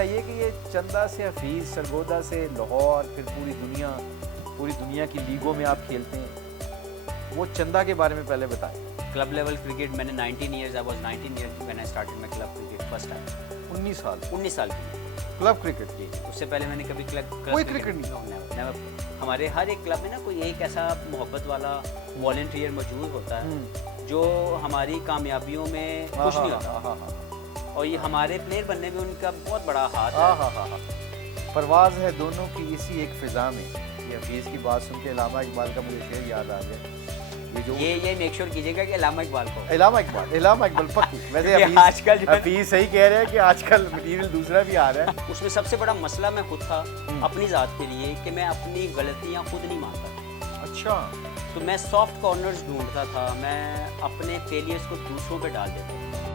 बताइए कि ये चंदा से हफीज़, सरगोदा से लाहौर, फिर पूरी दुनिया की लीगों में आप खेलते हैं, वो चंदा के बारे में पहले बताएं। क्लब लेवल क्रिकेट मैंने 19 years, I was 19 years when I started my club cricket first time. 19 साल 19 साल की। Club cricket. जी, उससे पहले मैंने कभी क्लब कोई क्रिकेट नहीं? नेवर। हमारे हर एक क्लब में ना कोई एक ऐसा मोहब्बत वाला वॉलंटियर मौजूद होता है जो हमारी कामयाबियों में खुश नहीं होता, और ये हमारे प्लेयर बनने में उनका बहुत बड़ा हाथ है। परवाज़ है दोनों की इसी एक फ़िज़ा में। ये हफीज़ की बात सुन के इलामा इकबाल का मुझे शेर याद आ गया। ये मेक श्योर कीजिएगा कि इलामा इकबाल को, इलामा इकबाल पक्की। वैसे आजकल हफीज़ सही कह रहे हैं कि आजकल मटीरियल दूसरा भी आ रहा है। उसमें सबसे बड़ा मसला मैं खुद था अपनी ज़ात के लिए कि मैं अपनी गलतियाँ खुद नहीं मानता। अच्छा। तो मैं सॉफ्ट कॉर्नर्स ढूंढता था, मैं अपने फेलियर्स को दूसरों पे डाल देता था।